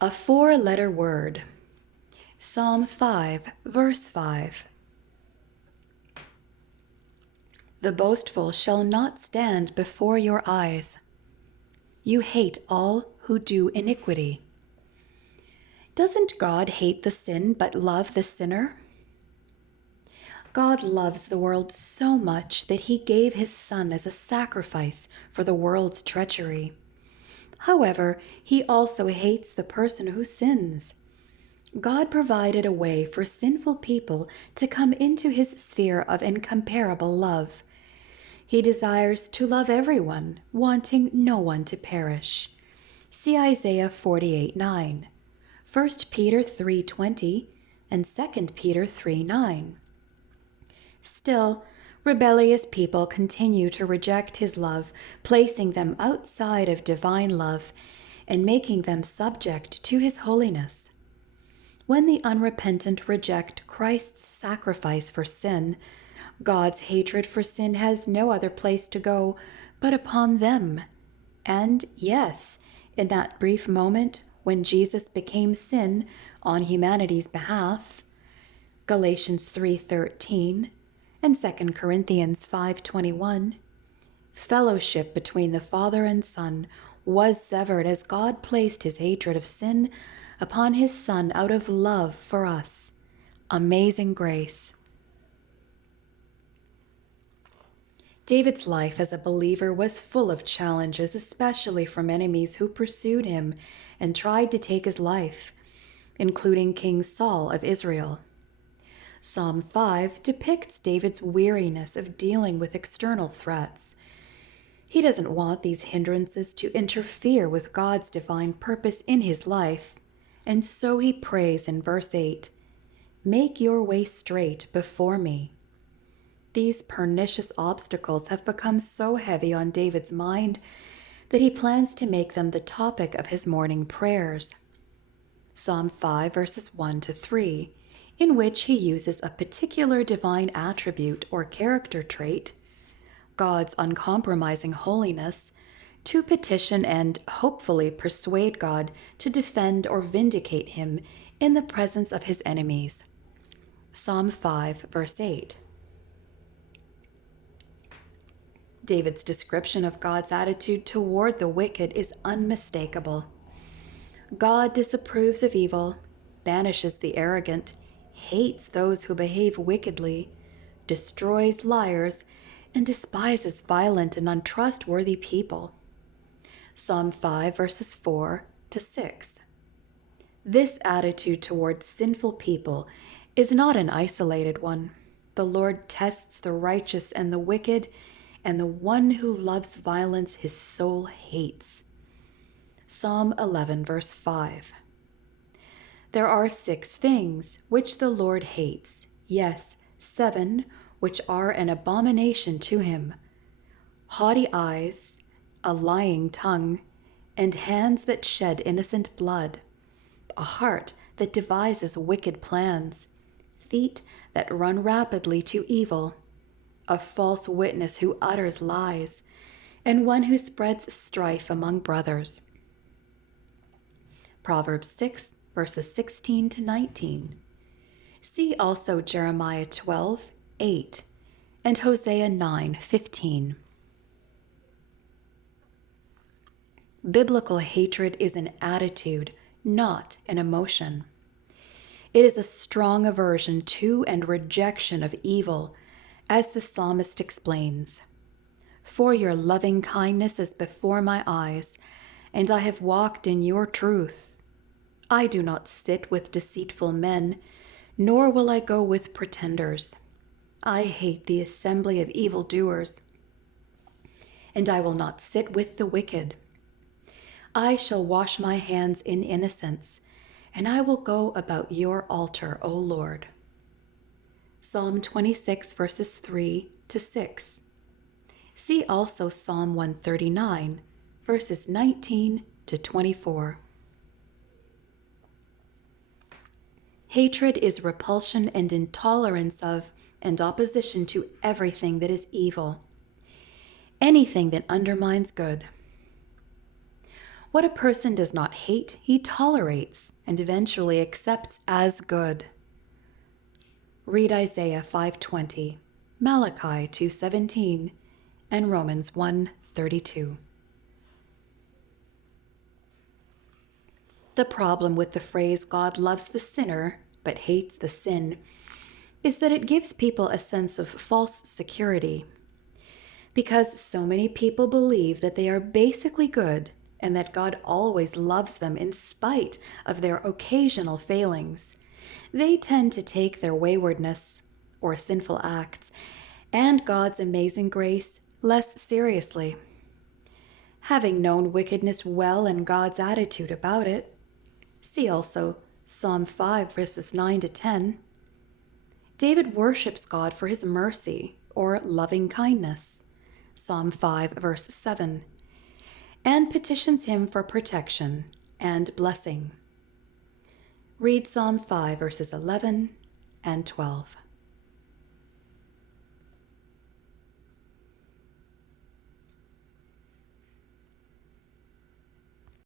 A four-letter word. Psalm 5, verse 5. The boastful shall not stand before your eyes. You hate all who do iniquity. Doesn't God hate the sin but love the sinner? God loves the world so much that he gave his Son as a sacrifice for the world's treachery. However, he also hates the person who sins. God provided a way for sinful people to come into his sphere of incomparable love. He desires to love everyone, wanting no one to perish. See Isaiah 48:9, 1 Peter 3:20, and 2 Peter 3:9. Still, rebellious people continue to reject his love, placing them outside of divine love and making them subject to his holiness. When the unrepentant reject Christ's sacrifice for sin, God's hatred for sin has no other place to go but upon them. And yes, in that brief moment when Jesus became sin on humanity's behalf, Galatians 3:13 and 2 Corinthians 5:21, fellowship between the Father and Son was severed as God placed his hatred of sin upon his Son out of love for us. Amazing grace. David's life as a believer was full of challenges, especially from enemies who pursued him and tried to take his life, including King Saul of Israel. Psalm 5 depicts David's weariness of dealing with external threats. He doesn't want these hindrances to interfere with God's divine purpose in his life, and so he prays in verse 8, "Make your way straight before me." These pernicious obstacles have become so heavy on David's mind that he plans to make them the topic of his morning prayers. Psalm 5 verses 1-3, in which he uses a particular divine attribute or character trait, God's uncompromising holiness, to petition and hopefully persuade God to defend or vindicate him in the presence of his enemies. Psalm 5 verse 8. David's description of God's attitude toward the wicked is unmistakable. God disapproves of evil, banishes the arrogant, hates those who behave wickedly, destroys liars, and despises violent and untrustworthy people. Psalm 5 verses 4-6. This attitude towards sinful people is not an isolated one. The Lord tests the righteous and the wicked, and the one who loves violence his soul hates. Psalm 11 verse 5. There are 6 things which the Lord hates, yes, 7 which are an abomination to him: haughty eyes, a lying tongue, and hands that shed innocent blood, a heart that devises wicked plans, feet that run rapidly to evil, a false witness who utters lies, and one who spreads strife among brothers. Proverbs 6 verses 16-19. See also Jeremiah 12:8 and Hosea 9:15. Biblical hatred is an attitude, not an emotion. It is a strong aversion to and rejection of evil, as the psalmist explains. For your loving kindness is before my eyes, and I have walked in your truth. I do not sit with deceitful men, nor will I go with pretenders. I hate the assembly of evildoers, and I will not sit with the wicked. I shall wash my hands in innocence, and I will go about your altar, O Lord. Psalm 26 verses 3-6. See also Psalm 139 verses 19-24. Hatred is repulsion and intolerance of and opposition to everything that is evil, anything that undermines good. What a person does not hate, he tolerates and eventually accepts as good. Read Isaiah 5:20, Malachi 2:17, and Romans 1:32. The problem with the phrase God loves the sinner but hates the sin is that it gives people a sense of false security. Because so many people believe that they are basically good and that God always loves them in spite of their occasional failings, they tend to take their waywardness or sinful acts and God's amazing grace less seriously. Having known wickedness well and God's attitude about it, see also Psalm 5 verses 9 to 10. David worships God for his mercy or loving kindness, Psalm 5 verse 7, and petitions him for protection and blessing. Read Psalm 5 verses 11 and 12.